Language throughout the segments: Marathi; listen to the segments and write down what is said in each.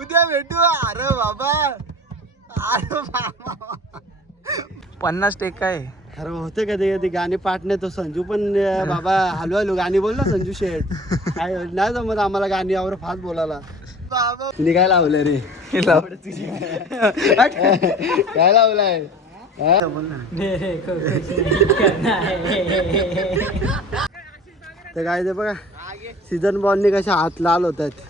उद्या भेटू. अरे बाबा, अरे बाबा 50 काय अरे होते कधी कधी गाणी पाठणे. तो संजू पण बाबा हलू हलू गाणी बोल ना संजू शेठ. काय नाही जमत आम्हाला गाणी यावर फास्ट बोलायला. तुम्ही काय लावलंय रे? काय लावलंय? तर काय ते बघा सीझन बॉलने कशा हात लाल होत आहेत.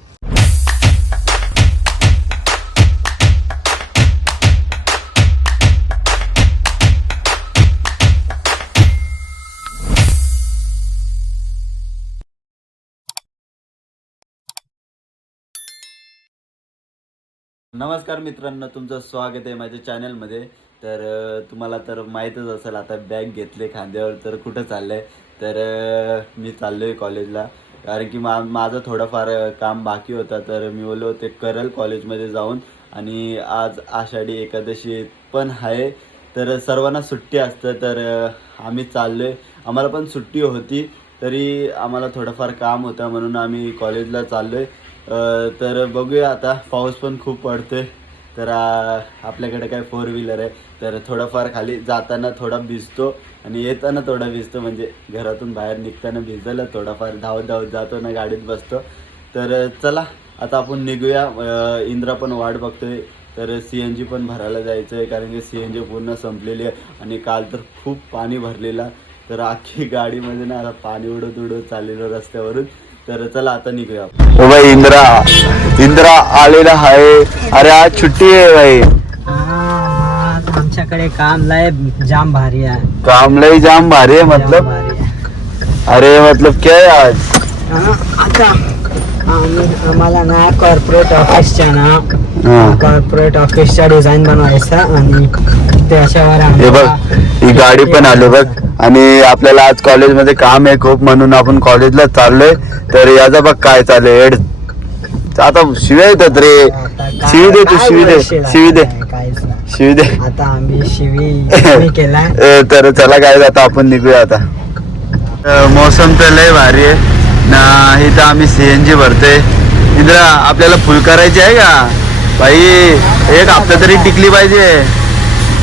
नमस्कार मित्रांनो, तुमचं स्वागत आहे माझ्या चॅनलमध्ये. तर तुम्हाला तर माहीतच असेल आता बॅग घेतले खांद्यावर तर कुठं चाललं आहे. तर मी चाललो आहे कॉलेजला, कारण की माझं थोडंफार काम बाकी होतं. तर मी बोललो ते करेल कॉलेजमध्ये जाऊन. आणि आज आषाढी एकादशी पण आहे, तर सर्वांना सुट्टी असतं. तर आम्ही चाललो आहे, आम्हाला पण सुट्टी होती तरी आम्हाला थोडंफार काम होतं म्हणून आम्ही कॉलेजला चाललो आहे. तर बघूया आता. पाऊस पण खूप पडतोय. तर आपल्याकडे काय 4 व्हीलर आहे, तर थोडंफार खाली जाताना थोडा भिजतो आणि येताना थोडा भिजतो. म्हणजे घरातून बाहेर निघताना भिजलं थोडाफार, धावत धावत जातो ना गाडीत बसतो. तर चला आता आपण निघूया. इंद्रा पण वाट बघतोय. तर CNG पण भरायला जायचं आहे, कारण की CNG पूर्ण संपलेली आहे आणि काल तर खूप पाणी भरलेलं. तर अख्खी गाडीमध्ये ना आता पाणी उडत उडत चाललेलं रस्त्यावरून. तर चला आता निघूया. ओ भाई इंद्रा आलेला आहे. अरे आज सुट्टी आहे भाई. आमच्याकडे काम लय जाम भारी आहे. काम लय जाम भारी आहे मतलब. अरे मतलब क्या है आज? आता आम्हाला ना कॉर्पोरेट ऑफिसच्या कॉर्पोरेट ऑफिसचा डिझाईन बनवायचा आणि त्याच्यावर हे बघ ही गाडी पण आली बघ. आणि आपल्याला आज कॉलेजमध्ये काम आहे खूप, म्हणून आपण कॉलेजला चाललोय. तर याचा बघ काय चाललंय. आता शिव्या येतात रे. शिवी दे, तू शिवी दे, शिवी दे, शिवी दे. आता आम्ही शिवी केलाय. तर चला काय आता आपण निघूया आता. मौसम तर लय भारी आहे ना. इथं आम्ही CNG भरतोय. इंद्रा आपल्याला फुल करायची आहे का भाई? एक हप्ता तरी टिकली पाहिजे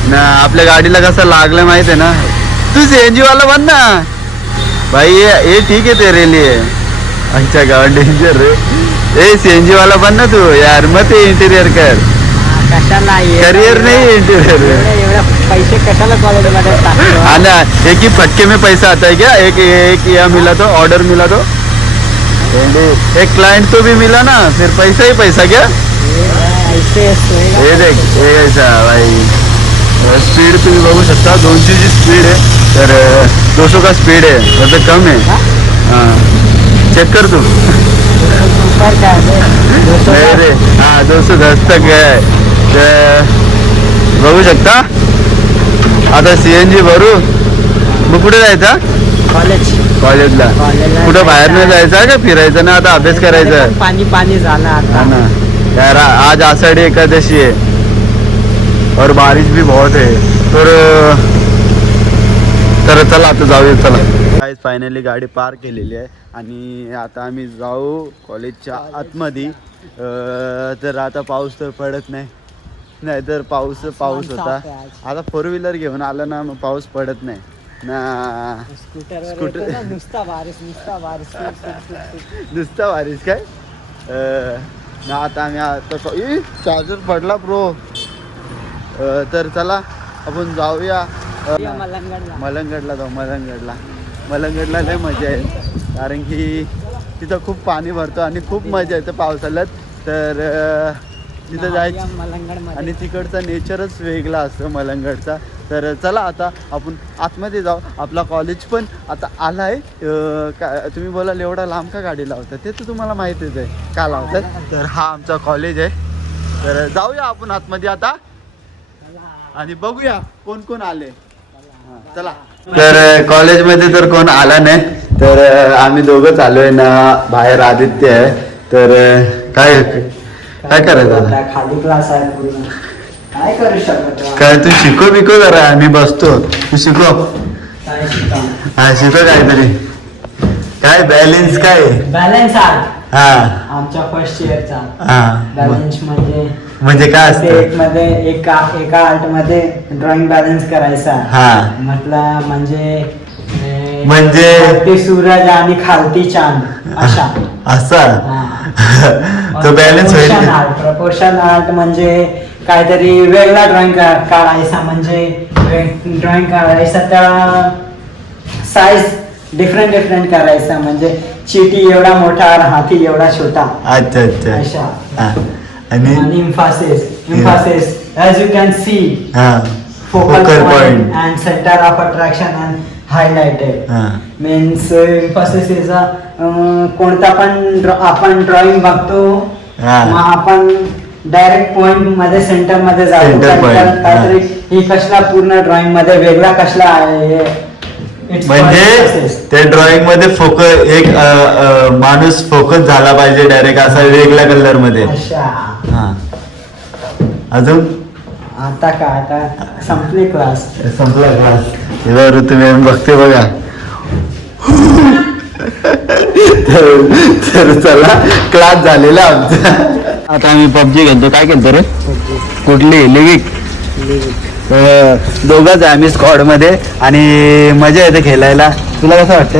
ना. आपल्या गाडीला कसं लागलं माहिती आहे ना. तू CNG वाला बन ना भाई. ये ठीक आहे तेरे लिए. आमच्या गावात डेंजर रे. ए CNG वाला बन ना तू यार. मग ते इंटिरियर कर. कशाला करियर नहीं इंटीरियर. एवढे पैसे कशाला कॉलेजमध्ये टाकतो? हाँ ना, एक ही फटके में पैसा आता है क्या? एक यह मिला तो ऑर्डर मिला तो एक क्लाइंट तो भी मिला ना, फिर पैसा ही पैसा क्या? ये देख ये ऐसा भाई. स्पीड तुम्ही बघू शकता. 200 ची स्पीड आहे. तर 200 का स्पीड आहे, मतलब कम है. हाँ चेक कर तू. नहीं रे, हाँ 210 तक है. तर बघू शकता. आता CNG भरू. मग कुठे जायचं? कॉलेजला. कुठं बाहेर नाही जायचं का फिरायचं ना? आता अभ्यास करायचा. पाणी झाला आता ना यार. आज आषाढी एकादशी है और बारिश भी बहुत है. तर चला आता जाऊया. चला फायनली गाडी पार्क केलेली आहे आणि आता आम्ही जाऊ कॉलेजच्या आतमध्ये. तर आता पाऊस तर पडत नाही तर पाऊस होता. आता 4 व्हीलर घेऊन आला ना, मग पाऊस पडत नाही ना. स्कूटर नुसता बारिश काय ना. आता आम्ही आता चार्जर पडला प्रो. तर चला आपण जाऊया मलंगडला जाऊ. मलंगडला लय मजा आहे, कारण की तिथं खूप पाणी भरतं आणि खूप मजा येते पावसाळ्यात. तर तिथं जायचं आणि तिकडचा नेचरच वेगळा असतो मलंगडचा. तर चला आता आपण आतमध्ये जाऊ. आपला कॉलेज पण आता आला आहे. तुम्ही बोलाल एवढा लांब का गाडी लावतात, ते तर तुम्हाला माहितीच आहे का लावतात. तर हा आमचा कॉलेज आहे. तर जाऊया आपण आतमध्ये आता आणि बघूया कोण कोण आले. चला. तर कॉलेजमध्ये तर कोण आला नाही. तर आम्ही दोघंच आलोय ना. बाहेर आदित्य आहे. तर काय करायचं? खाली क्लास आहे पूर्ण. काय करू शकतो? काय तू शिको बिको जरा. आम्ही बसतो, तू शिको. काय शिका? हा शिको काहीतरी. काय बॅलेन्स काय बॅलन्स आर्ट हा आमच्या फर्स्ट इयरचा हा बॅलन्स म्हणजे काय ते असतं एक मध्ये एका आर्ट मध्ये ड्रॉइंग बॅलन्स करायचा हा मतलब म्हणजे वरती सूरज आणि खालती चांद अशा असा तो बॅलन्स होईल प्रपोर्शन आर्ट म्हणजे काहीतरी वेगळा ड्रॉइंग काढायचा म्हणजे ड्रॉइंग काढायचा त्या साईज डिफरंट करायचा म्हणजे चिटी एवढा मोठा और हाती एवढा छोटा अच्छा अच्छा अशा हा. आणि आणि emphasis as you can see हा focal Focal point point. and center of attraction and highlighted हा means emphasis is a कोणता पण आपण ड्रॉइंग बघतो हा. मग आपण डायरेक्ट पॉइंट मध्ये सेंटर मध्ये जातो Center point, तर काहीतरी ही कसला पूर्ण ड्रॉइंग मध्ये वेगळा कसला आहे It's called म्हणजे emphasis. त्या ड्रॉइंग मध्ये फोकस एक माणूस फोकस झाला पाहिजे डायरेक्ट असा वेगळ्या कलर मध्ये अशा हा अजून आता काय आता संपले क्लास संपला क्लास तेव्हा ऋतू बघते बघा तर चला क्लास झालेला आमचा आता आम्ही पबजी खेळतो काय खेळतो रे कुठली लिविक दोघंच आहे आम्ही स्क्वॉड मध्ये आणि मजा येते खेळायला तुला कसं वाटतं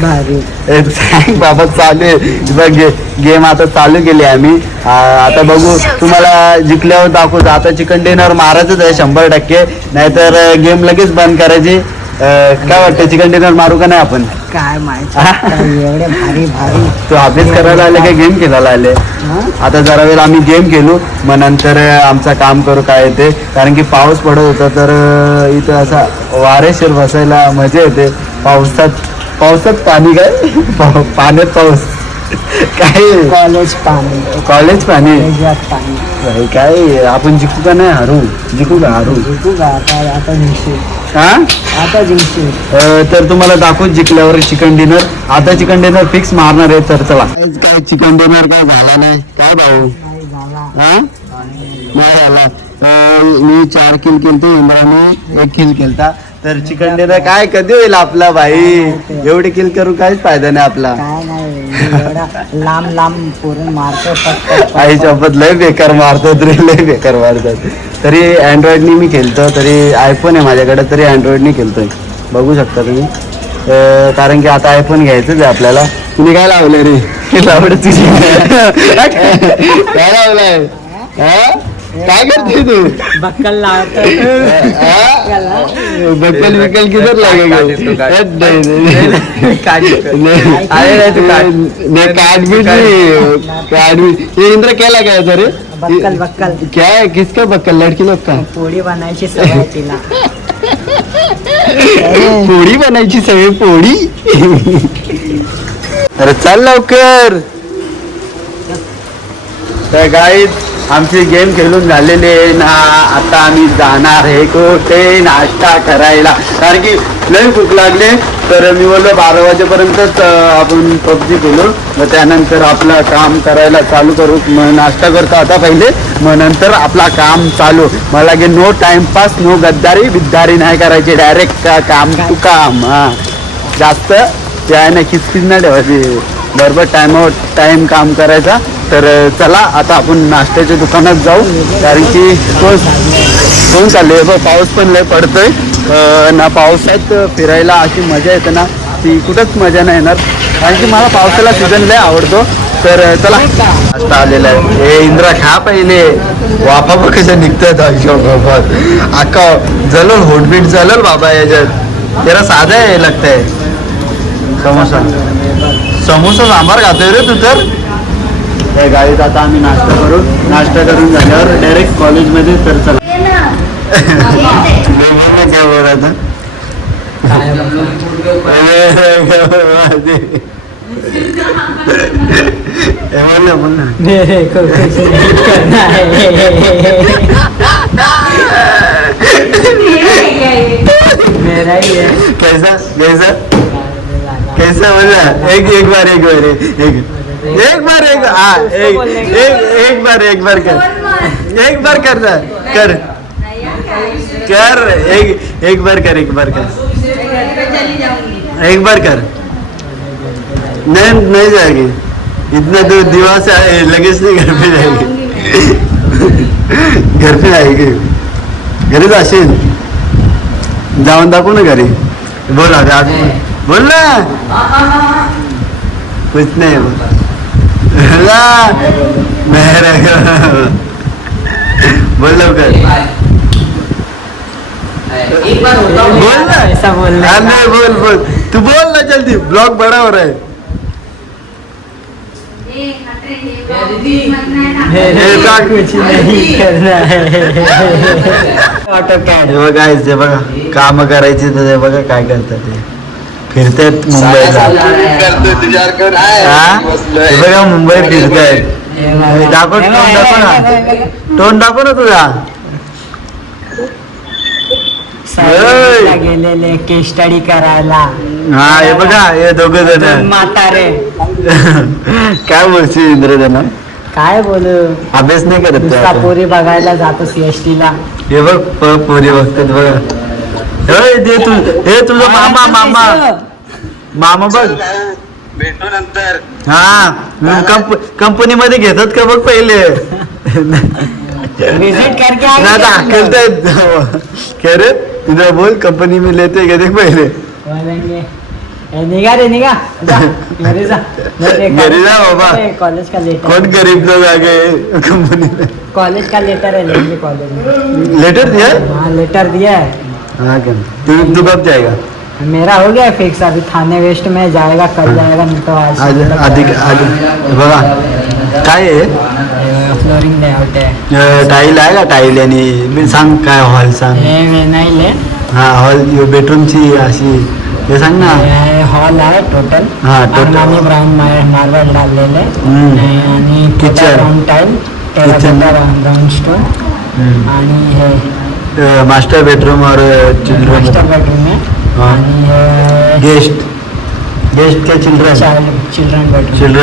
भारी सांग बाबा चालू आहे बघ गेम आता चालू केली आम्ही आता बघू तुम्हाला जिंकल्यावर दाखवू आता चिकन डिनर मारायचंच आहे 100%. नाहीतर गेम लगेच बंद करायची काय वाटतं चिकन डिनर मारू का नाही आपण काय माहिती एवढे भारी तो अभ्यास करायला आले का गेम खेळायला आले आता जरा वेळ आम्ही गेम खेळू मग नंतर आमचं काम करू काय ते कारण की पाऊस पडत होता तर इथं असा वारेशीर बसायला मजा येते पावसात पाणी काय पाण्यात पाऊस काय कॉलेज पाणी काय आपण जिंकू का नाही जिंकू का आता जिंकशील तर तुम्हाला दाखवून जिंकल्यावर चिकन डिनर आता चिकन डिनर फिक्स मारणार आहे तर चला काय चिकन डिनर काय झाला नाही काय भाऊ हा नाही झाला मी 4 किल केलते इंद्राने 1 किल केलता तर चिकन डिनर काय कधी होईल आपला भाई एवढे किल करून काहीच फायदा नाही आपला काय नाही लांब पुरण मारतो आई शपथ लय बेकार मारतात रे लय बेकार मारतात तरी अँड्रॉइडनी मी खेळतो तरी आयफोन आहे माझ्याकडे तरी अँड्रॉइडनी खेळतोय बघू शकता तुम्ही कारण की आता आयफोन घ्यायचंच आहे आपल्याला तुम्ही काय लावलंय रे लावलं तुझी काय लावलंय काय करते तू बक्कल लावतो बक्कल विकल किधर लागेगा कार्ड भी ये इंद्र क्या लगाया था रे बक्कल क्या है किसका बक्कल लड़की लोग का पोळी बनायची सवय तिला पोळी बनायची सवय पोळी अरे चल लवकर तर गाईज आमची गेम खेळून झालेली आहे ना आता आम्ही जाणार आहे कुठे नाश्ता करायला कारण की लई भूक लागले तर मी बोललो 12 वाजेपर्यंतच आपण पबजी खेळू मग त्यानंतर आपलं काम करायला चालू करू मग नाश्ता करतो आता पहिले मग नंतर आपला काम चालू मला की नो टाइमपास नो गद्दारी बिद्दारी नाही करायची डायरेक्ट काम टू काम हां जास्त त्या नाही खिचखिच नाही ठेवायची बरोबर टाइम काम करायचा तर चला आता आपण नाश्त्याच्या दुकानात जाऊ कारण की कोण चालले बघ पाऊस पण लय पडतोय ना पावसात फिरायला अशी मजा येते ना ती कुठंच मजा नाही येणार कारण की मला पावसाला सीझन लय आवडतो तर चला नाश्ता आलेला आहे हे इंद्रा खा पहिले वाफा बघ कशा निघतात अशोक अक्का जलल होटबीट जलल बाबा याच्यात जरा साधा आहे लागतंय समोसा सांबार खातोय रे तू तर या गाडीत आता आम्ही नाश्ता करून झाल्यावर डायरेक्ट कॉलेजमध्ये तर चला बोल ना मेरे को कुछ नहीं करना है मेरा ही है कैसा कैसा कैसा बोला एक बार कर एक बार करना कर एक बार कर एक बार कर नहीं जाएगी, इतना तो दिवस है, लगेच नहीं घर पे जाएगी. घर पे जाएगी, घरी जाशील, जाऊन दाखवू ना घरी. बोल आता आज बोल ना. कुछ नहीं बोल लवकर. बोल ना. ऐसा बोलना. हाँ, नहीं बोल बोल, तू बोल ना जल्दी, ब्लॉग बड़ा हो रहा है. कुछ नहीं करना है. ऑटोकॅड. हे बघा हे बघा काम करायची तर हे बघा काय करतात ते फिरतायत मुंबईला. हा? हे बघा मुंबई फिरतायत. दाखव तोंड, दाखव ना तोंड, दाखव ना तुझा. गेलेले केस स्टडी करायला. हा हे बघा हे दोघं जण म्हातारे. काय बोलशील इंद्रजन, काय बोलू, अभ्यास नाही करत तो नुसता आता. पोरी बघायला जातो CST ला. हे बघ पोरी बघतात बघा. हे तुझा मामा मामा मामा बघ. भेटू नंतर. हा कंपनी मध्ये घेतात का बघ पहिले. विजिट करके दाखवतायत खैर तुझा बोल कंपनी में लेते का देख पहिले. बोलेंगे निघा रे निघा, जा, घरी जा. घरी जा बाबा. कॉलेज का लेटर. कौन गरीब लोग आ गए कंपनी में. कॉलेज का लेटर है, लेंगे कॉलेज में. लेटर दिया. हाँ लेटर दिया है. हाँ क्या तू कब जाएगा. मेरा हो गया फिक्स, अभी थाने वेस्ट में जाएगा, कल जाएगा, नहीं तो आज अधिक बघा काय आहे. फ्लोरिंग लेआउट है. टाईल आहे का टाईल आणि मी सांग काय हॉल सांग. नहीं ले, हा हॉल बेडरूमची अशी हे सांग ना. हॉल आहे टोटल. हा टोटल. आणि ब्राऊन मार्बल लावलेले आणि kitchen brown tile, terracotta brown stone आणि हे मास्टर बेडरूम और चिल्ड्रन मास्टर बेडरूम है. आणि गेस्ट के चिल्ड्रन चिल्ड्रन बेडरूम. चिल्ड्रन.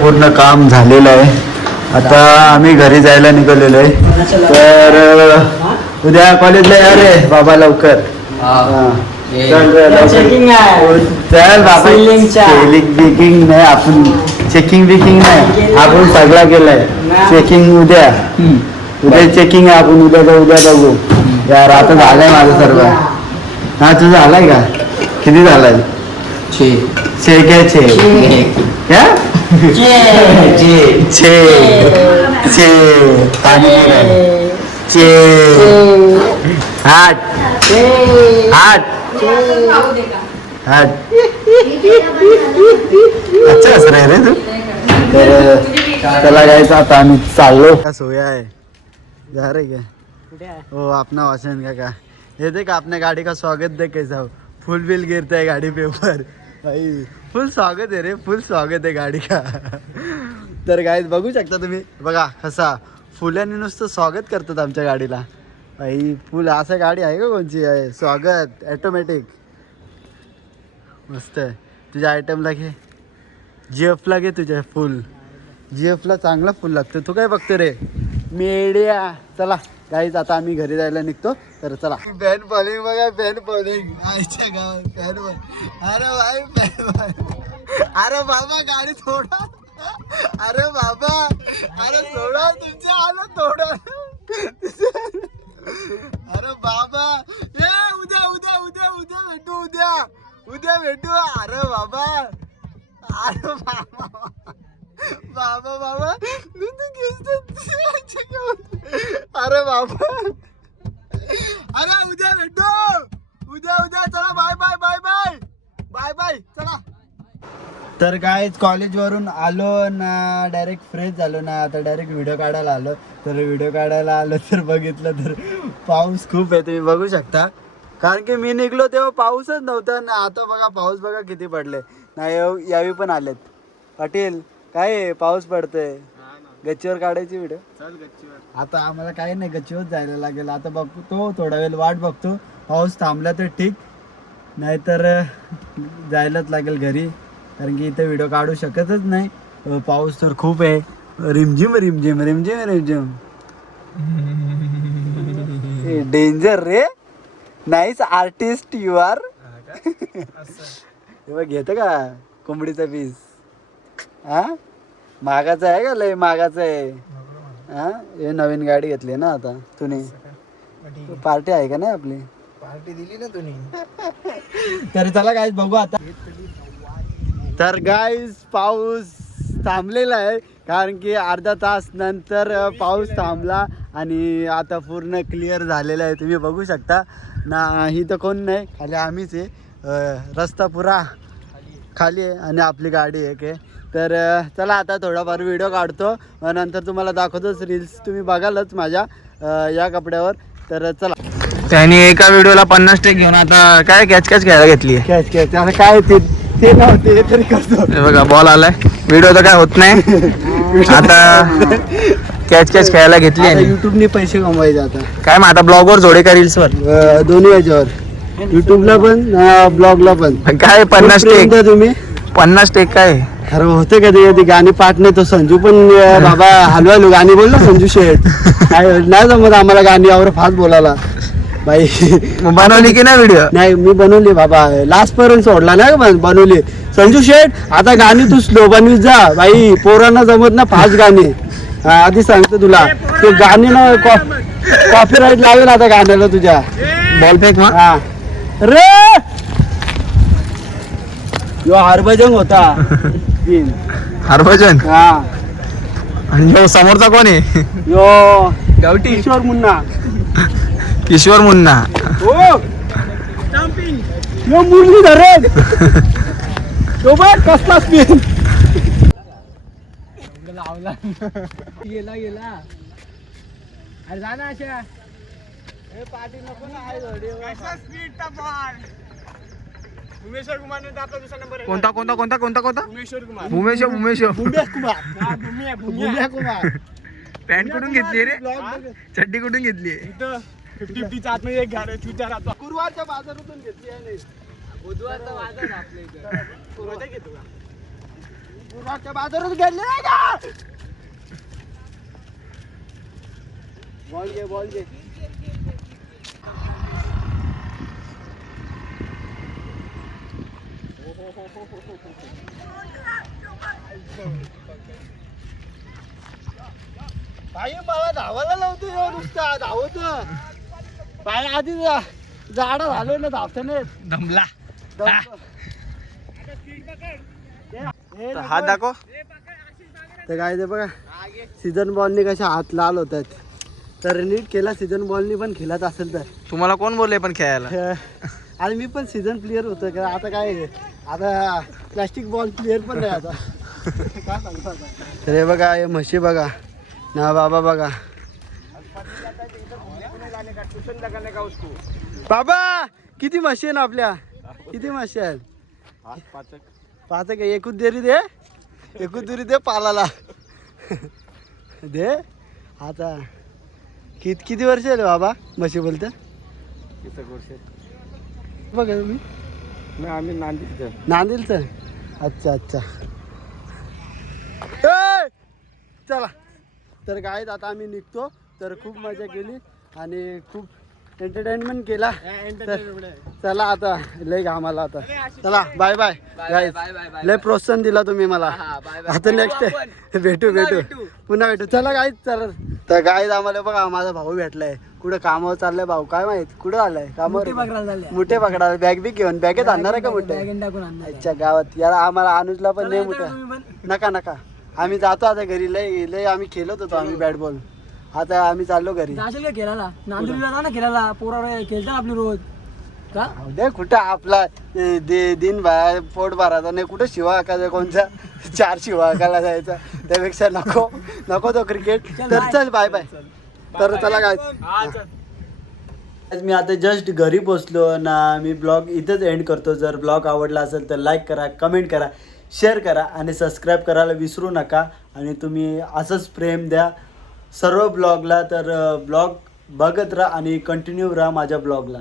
पूर्ण काम झालेलं आहे. आता आम्ही घरी जायला निघालेलो आहे. तर उद्या कॉलेजला या रे बाबा लवकर. चेकिंग आहे. चल बाबा. चेकिंग नाही आपण, चेकिंग बिकिंग नाही आपण सगळा केलाय. चेकिंग उद्या चेकिंग आहे. आपण उद्या बघू यार. आता झालंय माझं सर्व. हा तुझं झालाय का. किती झालाय. छे क्या आठ अच्छा असं रे तू. तर त्याला जायचं आता आम्ही चाललो. सोया आहे जा रे क्या. हो अपना वाचन का ये देख अपने गाड़ी का स्वागत देख कैसा फुल बिल गिरता है गाड़ी पे ऊपर. भाई फुल स्वागत आहे रे, फुल स्वागत आहे गाडी का. तर गाईज बघू शकता तुम्ही बघा कसा फुलांनी नुसतं स्वागत करतात आमच्या गाडीला. भाई फुल असं गाडी आहे का कोणची आहे. स्वागत ऑटोमॅटिक मस्त आहे. तुझ्या आयटमला घे, GFला घे तुझ्या फुल. GFला चांगला फुल लागतं. तू काय बघतो रे मेड्या. चला गाईज आता आम्ही घरी जायला निघतो. तर चला. फॅन फॉलोइंग बघा, फॅन फॉलोइंग आईच्या गावात फॅन फॉलोइंग. अरे भाई फॅन फॉलोइंग. अरे बाबा गाडी थोडा. अरे बाबा अरे सोडा तुमच्या आलं थोडं. अरे बाबा ये उद्या उद्या उद्या उद्या भेटू उद्या भेटू. अरे बाबा अरे बाबा बाबा बाबा अरे बाबा अरे उद्या भेटू उद्या चला. Bye bye bye bye bye bye चला. तर काय कॉलेजवरून आलो ना डायरेक्ट फ्रेश झालो ना. आता डायरेक्ट व्हिडिओ काढायला आलो. तर व्हिडिओ काढायला आलो तर बघितलं तर पाऊस खूप आहे तुम्ही बघू शकता. कारण की मी निघलो तेव्हा पाऊसच नव्हता ना. आता बघा पाऊस बघा किती पडले. नाही यावी पण आलेत. पाटील काय पाऊस पडतोय. गच्चीवर काढायची व्हिडिओ. चल गच्चीवर. आता आम्हाला काही नाही, गच्चीवर जायला लागेल. आता बघतो थोडा वेळ वाट बघतो, पाऊस थांबला तर ठीक, नाहीतर जायलाच लागेल घरी, कारण की इथे व्हिडिओ काढू शकतच नाही. पाऊस तर खूप आहे. रिमझिम रिमझिम रिमझिम रिमझिम. डेंजर रे. Nice artist you are. घेतं का कोंबडीचा पीस? हा मागाचा आहे का? लय मागाचा आहे. हा हे नवीन गाडी घेतली ना आता तुम्ही, पार्टी आहे का नाही आपली? पार्टी दिली ना तुम्ही. तर चला गाईज बघू आता. तर गाईज पाऊस थांबलेला आहे, कारण की अर्धा तास नंतर पाऊस थांबला आणि आता पूर्ण क्लिअर झालेला आहे. तुम्ही बघू शकता ना, ही तर कोण नाही, खाली आम्हीच आहे. रस्ता पुरा खाली आहे आणि आपली गाडी आहे. तर चला आता थोडाफार व्हिडिओ काढतो, नंतर तुम्हाला दाखवतोच. रील्स तुम्ही बघालच माझ्या या कपड्यावर. तर चला. त्याने एका व्हिडिओला 50 टेक घेऊन आता काय कॅच खेळायला घेतली. कॅच आता काय ते नव्हते तरी करतो. बघा बॉल आलाय. व्हिडिओ तर काय होत नाही, आता कॅच खेळायला घेतली. युट्यूबने पैसे कमवायचे आता. काय मग आता ब्लॉगवर जोडे का रील्स वर? दोन्ही याच्यावर, युट्यूबला पण ब्लॉगला पण. काय 50 टेक? तुम्ही 50 टेक काय? अरे होते कधी कधी गाणी पाठ नाही. तो संजू पण बाबा हलवायलो गाणी बोल ना संजू शेठ. काय नाही जमत आम्हाला गाणी यावर फास्ट बोलायला बाई. बनवली की नाही व्हिडिओ? नाही मी बनवली बाबा, लास्ट पर्यंत सोडला नाही का बनवली. संजू शेठ आता गाणी तू स्लो बनवीत जा बाई, पोरांना जमत ना फास्ट गाणी. आधी सांगतो तुला, ते गाणी ना कॉपीराईट लावेल आता गाण्याला तुझ्या. बॉल फेक मग. हा रे यो हरभजन होता. हरभजन. हा आणि यो समोरचा कोण आहे? यो गावठी किशोर मुन्ना. किशोर मुन्ना. हो यो मुरलीधर तो बघ कसला स्पिन. गेला अरे जा ना अशा. पार्टी नको ना. भुवनेश्वर कुमारने आपला दुसरा नंबर आहे. कोणता? भुवनेश्वर कुमार. भूमेश भुम्या कुमार. भुम्या कुमार. पॅन्ट कुठून घेतली रे? चड्डी कुठून घेतली? इथं 50-50 आतमध्ये एक घर आहे. गुरुवारच्या बाजारातून घेतली आहे. नाही बुधवारचा बाजार आपल्या इथं. घेतो का? गुरुवारच्या बाजारातून घेतली नाही का? बॉल घे. भाई मला धावायला लावतो नुसता धावत. पाय आधी झाडा झालो ना धावताना दमला. हात दाखव. तर काय ते बघा, सीझन बॉलनी कशा हात लाल होतात. तर नीट केला सीझन बॉलनी पण खेळत असेल तर. तुम्हाला कोण बोलले पण खेळायला? आणि मी पण सीझन प्लेअर होतो का. आता काय आता प्लास्टिक बॉल प्लेअर पण नाही आता. काय सांगतो आता. तर हे बघा, हे म्हशी बघा ना बाबा बघा. बाबा किती म्हशी आहे ना आपल्या? किती म्हशी आहेत? 5 का? एकूच देरी दे पालाला. दे आता. किती वर्ष आहे बाबा म्हशी बोलते? बघा तुम्ही. आम्ही नांदेडचं. अच्छा. चला तर गाईत आता आम्ही निघतो. तर खूप मजा केली आणि खूप एंटरटेनमेंट केला. तर चला आता लय कामाला आता. चला बाय बाय गाईज. लय प्रोत्साहन दिला तुम्ही मला. आता नेक्स्ट भेटू पुन्हा भेटू. चला गाईज चला. तर गाईज आम्हाला बघा माझा भाऊ भेटलाय. कुठं कामावर चाललंय भाऊ काय माहित कुठं आलाय कामावर? मुठे पकडायला. बॅग बी घेऊन बॅगेत आणणार आहे का मुठे? अच्छा गावात यार आम्हाला अनुजला पण नाही मुठा. नका आम्ही जातो आता घरी. लय आम्ही खेळत होतो आम्ही बॅट बॉल. आता आम्ही चाललो घरी. आपली रोज दे कुठं आपला दिन बाहेर पोट भरायचा नाही. कुठं शिवा का कोणचा 4 शिवा काला जायचा. त्यापेक्षा नको तो क्रिकेट. तर चल बाय बाय. तर चला काय मी आता जस्ट घरी पोचलो ना. मी ब्लॉग इथंच एंड करतो. जर ब्लॉग आवडला असेल तर लाईक करा, कमेंट करा, शेअर करा आणि सबस्क्राईब करायला विसरू नका. आणि तुम्ही असंच प्रेम द्या सर्व ब्लॉगला. तर ब्लॉग बघत राहा आणि कंटिन्यू राहा माझ्या ब्लॉगला.